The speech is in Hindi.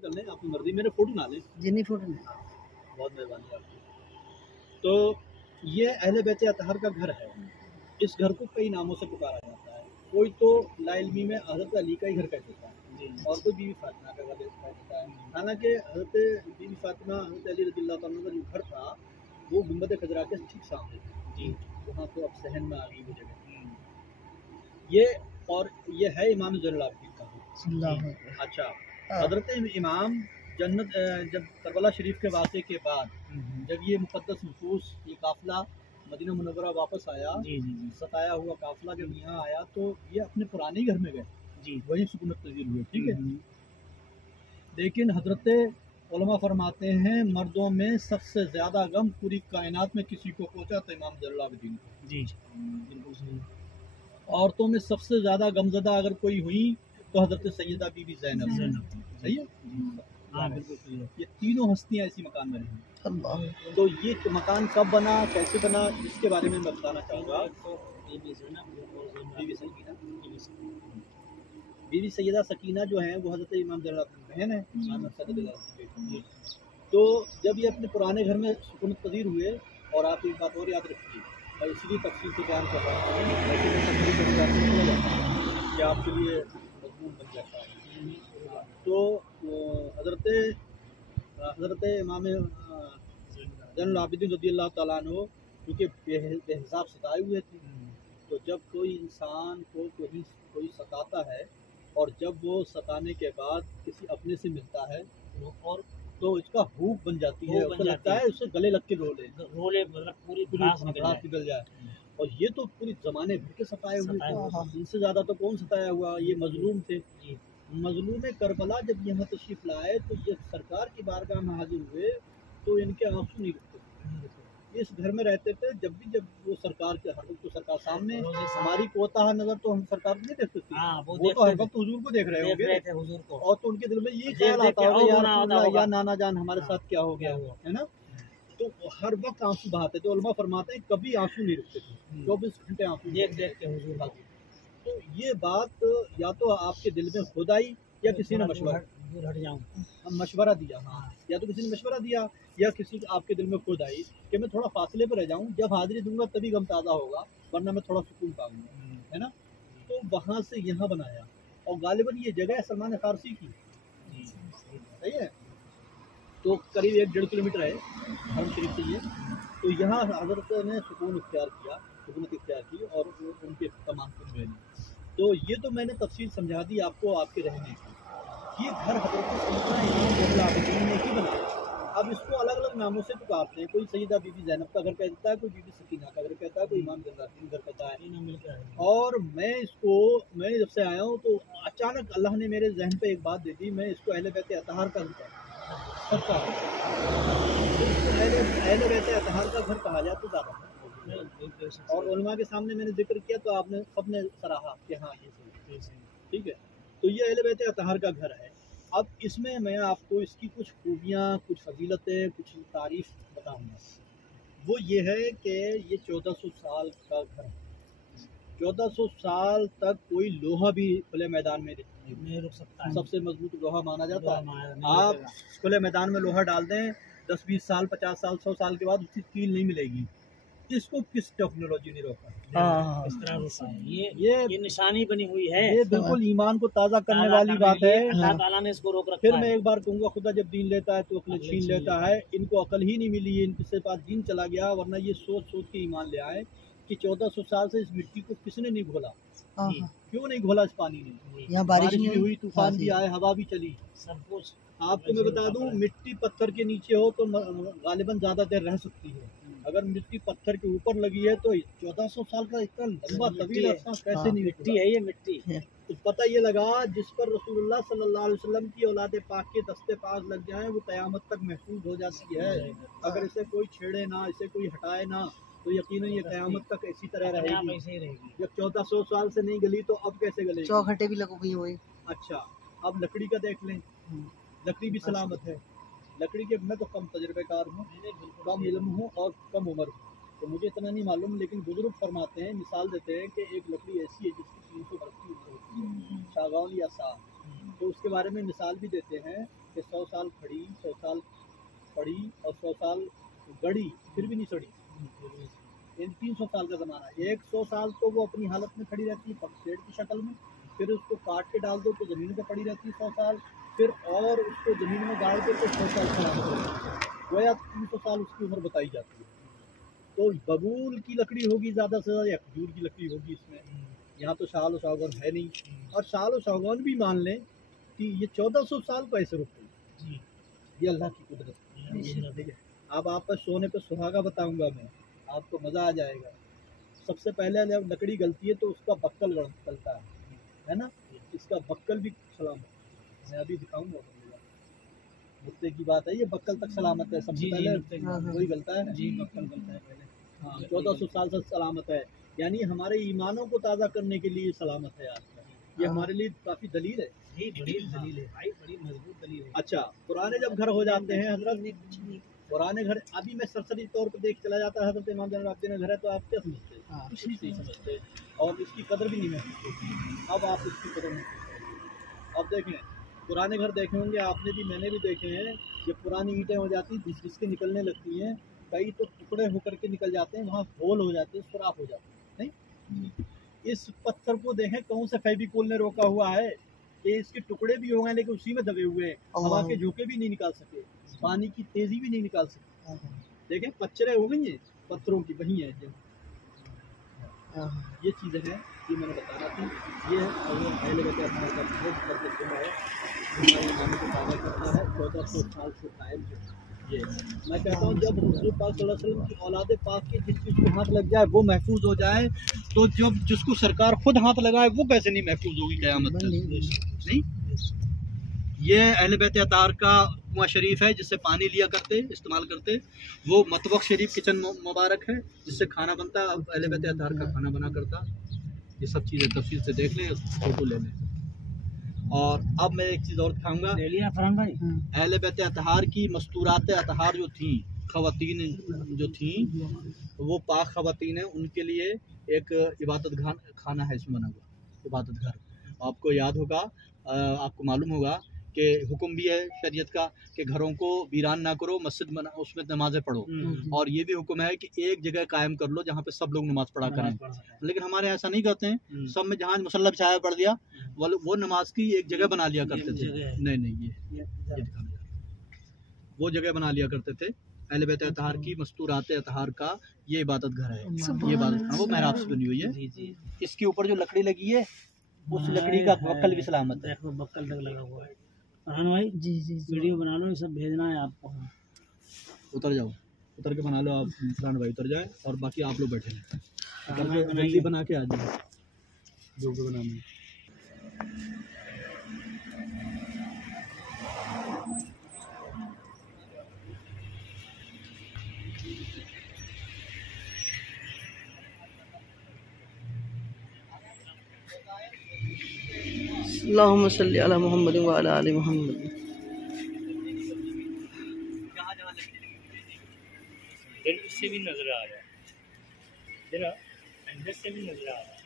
कर लें आपकी मर्जी, मेरे फोटो ना लें। जिन्नी फोटो नहीं। बहुत मेहरबानी आपकी। तो ये अहले बैत अतहर का घर है। इस घर को कई नामों से पुकारा जाता है। कोई तो लाइलमी में हज़रत अली का ही घर कह देता है और कोई बीवी फातिमा का घर कह देता है। हालांकि हज़रत बीवी फातिमा हज़रत अली रज़ियल्लाहु अन्हु का जो घर था वो गुंबद खजरा के ठीक सामने था जी। वहाँ तो अब सहन में आ गई वो जगह। ये और ये है इमाम ज़ैनुल आबिदीन का घर। अच्छा, हज़रत इमाम जन्नत जब करबला शरीफ के वाक़े के बाद जब ये मुक़द्दस नफूस ये काफ़िला मदीना मुनव्वरा वापस आया सताया हुआ काफ़िला जब यहाँ आया तो ये अपने पुराने घर में गए जी, वही सुकूनत पज़ीर हुए। ठीक है, लेकिन हज़रत उलमा फरमाते हैं मर्दों में सबसे ज़्यादा गम पूरी कायनात में किसी को पहुँचा तो इमाम ज़ैनुल आबिदीन को जी, बिल्कुल सही। औरतों में सबसे ज़्यादा गमज़दा अगर कोई हुई तो हज़रत सैयदा बीबी ज़ैनब। सही है, हाँ बिल्कुल सही है। ये तीनों हस्तियाँ इसी मकान में रही। तो ये मकान कब बना, कैसे बना, इसके बारे में मैं बताना चाहूँगा। बीवी सैयदा सकीना जो है वो हज़रत इमाम ज़ैनुल आबिदीन बहन है। तो जब ये अपने पुराने घर में सुकूनत पज़ीर हुए, और आप एक बात और याद रखिए, मैं इसलिए तफसील से बयान कर रहा हूँ कि आपके लिए मज़मून बन जाता है। तो हज़रत इमाम ज़ैनुल आबिदीन रज़ियल्लाहु तआला अन्हु क्योंकि बेहिसाब सताए हुए थे, तो जब कोई इंसान को कोई सताता है और जब वो सताने के बाद किसी अपने से मिलता है और तो इसका भूख बन जाती है, उसको लगता है उससे गले लग के रोले मतलब पूरी भड़ास निकल जाए। और ये तो पूरी ज़माने भर के सताए हुए थे, इनसे ज़्यादा तो कौन सताया हुआ, ये मजलूम थे। मजलूम करबला जब यहाँ तशरीफ़ लाए तो जब सरकार की बारगाह में हाजिर हुए तो इनके आंसू नहीं रुकते। इस घर में रहते थे, जब वो सरकार के हर वक्त तो सरकार सामने हमारी कोताह नजर तो हम सरकार को नहीं देख सकते, वो तो हर वक्त हुजूर को देख रहे होंगे और तो उनके दिल में ये ख्याल आता होगा या नाना जान हमारे साथ क्या हो गया है ना। तो हर वक्त आंसू बहाते थे। उलमा फरमाते हैं कभी आंसू नहीं रुकते थे, 24 घंटे आंसू देख के हुजूर का। तो ये बात या तो आपके दिल में खुद आई या किसी ने मशवरा दिया, हाँ, या तो किसी ने मशवरा दिया या किसी आपके दिल में खुद आई कि मैं थोड़ा फासले पर रह जाऊं, जब हाजिरी दूंगा तभी गम ताज़ा होगा, वरना मैं थोड़ा सुकून पाऊंगा, है ना। तो वहाँ से यहाँ बनाया और गालिबन ये जगह है सलमान फारसी की, सही है। तो करीब 1-1.5 किलोमीटर है हरम शरीफ से ये। तो यहाँ हज़रत ने सुकून इख्तियार किया, सुकूनत इख्तियार की और उनके तमाम कुछ हुए नहीं। तो ये तो मैंने तफसील समझा दी आपको आपके रहने की। ये घर हज़रत सैयदना इमाम ज़ैनुल आबिदीन ने ही बनाया। अब इसको अलग अलग नामों से पुकारते हैं, कोई सैयदा बीबी ज़ैनब का घर कहता है, कोई बीबी सकीना का घर कहता है, कोई इमाम ज़ैनुल आबिदीन घर कहता है। और मैं जब से आया हूँ तो अचानक अल्लाह ने मेरे जहन पे एक बात दे दी, मैं इसको अहले बैत अतहर का घर कहता हूँ। अहले बैत अतहर का घर कहा जाए तो ज़्यादा। और उलमा के सामने मैंने जिक्र किया तो आपने सबने सराहा कि हाँ ये सही, ठीक है। तो ये अहले बैत अतहर का घर है। अब इसमें मैं आपको इसकी कुछ खूबियाँ, कुछ फजीलतें, कुछ तारीफ बताऊँगा। वो ये है कि ये 1400 साल का घर है। 1400 साल तक कोई लोहा भी खुले मैदान में नहीं रुक सकता है, सबसे मजबूत लोहा माना जाता है। आप खुले मैदान में लोहा डाल दें 10-20 साल 50 साल 100 साल के बाद उसकी कील नहीं मिलेगी। इसको किस टेक्नोलॉजी ने रोका? इस तरह रोका है। ये निशानी बनी हुई है, ये बिल्कुल ईमान को ताज़ा करने वाली बात है। अल्लाह ताला ने इसको रोक रखा है। फिर मैं एक बार कहूँगा खुदा जब दीन लेता है तो अक्ल छीन लेता है। इनको अकल ही नहीं मिली है, इनके पास दीन चला गया, वरना ये सोच के ईमान ले आए कि 1400 साल से इस मिट्टी को किसने नहीं घोला, क्यों नहीं घोला इस पानी ने। यहाँ बारिश भी हुई, तूफान भी आए, हवा भी चली, सब कुछ। आपको मैं बता दूं मिट्टी पत्थर के नीचे हो तो गालिबन ज़्यादा देर रह सकती है, अगर मिट्टी पत्थर के ऊपर लगी है तो 1400 साल का इतना लंबा तवील अरसा कैसे नहीं मिट्टी है ये मिट्टी। तो पता ये लगा जिस पर रसूलुल्लाह सल्लल्लाहु अलैहि वसल्लम की औलाद पाक के दस्ते पाक लग जाएं वो क़यामत तक महफूज हो जाती है। अगर इसे कोई छेड़े ना, इसे कोई हटाए ना तो यकीनन ये क़यामत तक इसी तरह रहेगी। जब 1400 साल से नहीं गली तो अब कैसे गलेगी? चौखटे भी लग गई हुई। अच्छा, अब लकड़ी का देख लें, लकड़ी भी सलामत है। लकड़ी के मैं तो कम तजर्बेकार हूँ, कम इल्म हूँ और कम उम्र हूँ, तो मुझे इतना नहीं मालूम, लेकिन बुजुर्ग फरमाते हैं, मिसाल देते हैं कि एक लकड़ी ऐसी है जिसकी 300 बरस की उम्र होती है, सागौन या साग। तो उसके बारे में मिसाल भी देते हैं कि 100 साल का ज़माना है। 100 साल तो वो अपनी हालत में खड़ी रहती है पेड़ की शक्ल में, फिर उसको काट के डाल दो तो ज़मीन पर पड़ी रहती है 100 साल, फिर और उसको ज़मीन में गाड़ दो तो 100 साल सलामत रहती है। गोया 300 साल उसकी उम्र बताई जाती है। तो बबूल की लकड़ी होगी ज़्यादा से ज़्यादा या खजूर की लकड़ी होगी इसमें। यहाँ तो साल और सागौन है नहीं, और साल और सागौन भी मान लें कि ये 1400 साल कैसे रुक गई, ये अल्लाह की कुदरत है। ठीक है, अब आप पर सोने पर सुहागा बताऊंगा मैं, आपको मज़ा आ जाएगा। सबसे पहले जब लकड़ी गलती है तो उसका बक्कल गलता है ना, इसका बक्कल भी सलामत, मैं अभी दिखाऊंगा। मुद्दे की बात है, ये बक्कल तक सलामत है, सबसे पहले वही गलता है जी, बक्कल गलता है पहले। हाँ, 1400 साल से सलामत है, यानी हमारे ईमानों को ताज़ा करने के लिए सलामत है आज का। ये हमारे लिए काफ़ी दलील है, बड़ी दलील है भाई, बड़ी मजबूत दलील है। अच्छा, पुराने जब घर हो जाते हैं हजरत, पुराने घर अभी मैं सरसरी तौर पर देख चला जाता है, हजरत इमाम ज़ैनुल आबिदीन का घर है, तो आप क्या समझते हैं? कुछ नहीं समझते, और इसकी कदर भी नहीं महसूस होती। अब आप इसकी कदर नहीं करते। अब देखें, पुराने घर देखे होंगे आपने भी, मैंने भी देखे हैं, जब पुरानी ईंटें हो जाती हैं घिस के निकलने लगती हैं, कई तो टुकड़े होकर के निकल जाते हैं, वहाँ होल हो जाते हैं, सुराख हो जाते हैं। नहीं, इस पत्थर को देखें कौन से फेविकोल ने रोका हुआ है कि इसके टुकड़े भी हो गए लेकिन उसी में दबे हुए हैं, हवा के झोंके भी नहीं निकाल सके, पानी की तेजी भी नहीं निकाल सके। देखें पच्चरे हो गई हैं पत्थरों की, वही है जो ये चीज़ें हैं, ये मैंने बताना थी। ये पहले करता है 1400 साल से कायम है। ये मैं कहता हूँ जब हुज़ूर पाक सल्लल्लाहु अलैहि वसल्लम की औलाद पाक के जिस चीज़ को हाथ लग जाए वो महफूज हो जाए, तो जब जिसको सरकार खुद हाथ लगाए वो कैसे नहीं महफूज होगी क़यामत तक? नहीं, ये अहले बैत अताहर का कुआं शरीफ है जिससे पानी लिया करते, इस्तेमाल करते। वो मतबख शरीफ किचन मुबारक है जिससे खाना बनता, अहले बैत अताहर का खाना बना करता। ये सब चीज़ें तफसील से देख लें, फोटो ले लें। और अब मैं एक चीज़ और दिखाऊंगा, अहले बैत अताहर की मस्तूरात अताहर जो थी, ख़वातीन जो थी, वो पाक ख़वातीन हैं, उनके लिए एक इबादत खाना है इसमें बना हुआ, इबादत घर। आपको याद होगा, आपको मालूम होगा कि हुक्म भी है शरीयत का कि घरों को वीरान ना करो, मस्जिद बना उसमें नमाज़ें पढ़ो, और ये भी हुक्म है कि एक जगह कायम कर लो जहाँ पे सब लोग नमाज़ पढ़ा करें। लेकिन हमारे ऐसा नहीं करते हैं, सब में जहाँ मुसल्ला बिछाया पढ़ दिया, वो नमाज की एक जगह बना लिया करते थे। नहीं, ये दिखाना, वो जगह बना लिया करते थे। अहले बैत अताहर की मस्तूरात अताहर का ये इबादत घर है, ये इबादत वो मेहराब से बनी हुई है। इसके ऊपर जो लकड़ी लगी है उस लकड़ी का बक्कल भी सलामत है, बक्कल तक लगा हुआ है। भाई जी वीडियो बना लो, ये सब भेजना है आपको। उतर जाओ, उतर के बना लो आप, फरहान भाई उतर जाए, और बाकी आप लोग बैठे हैं, जल्दी बना के आ जाए जो भी बनाना है। अल्लाहुम्मा सल्ली अला मुहम्मद व अला आलि मुहम्मद। से भी नजर आ रहा है, जरा अंदर से भी नजर आ रहा है।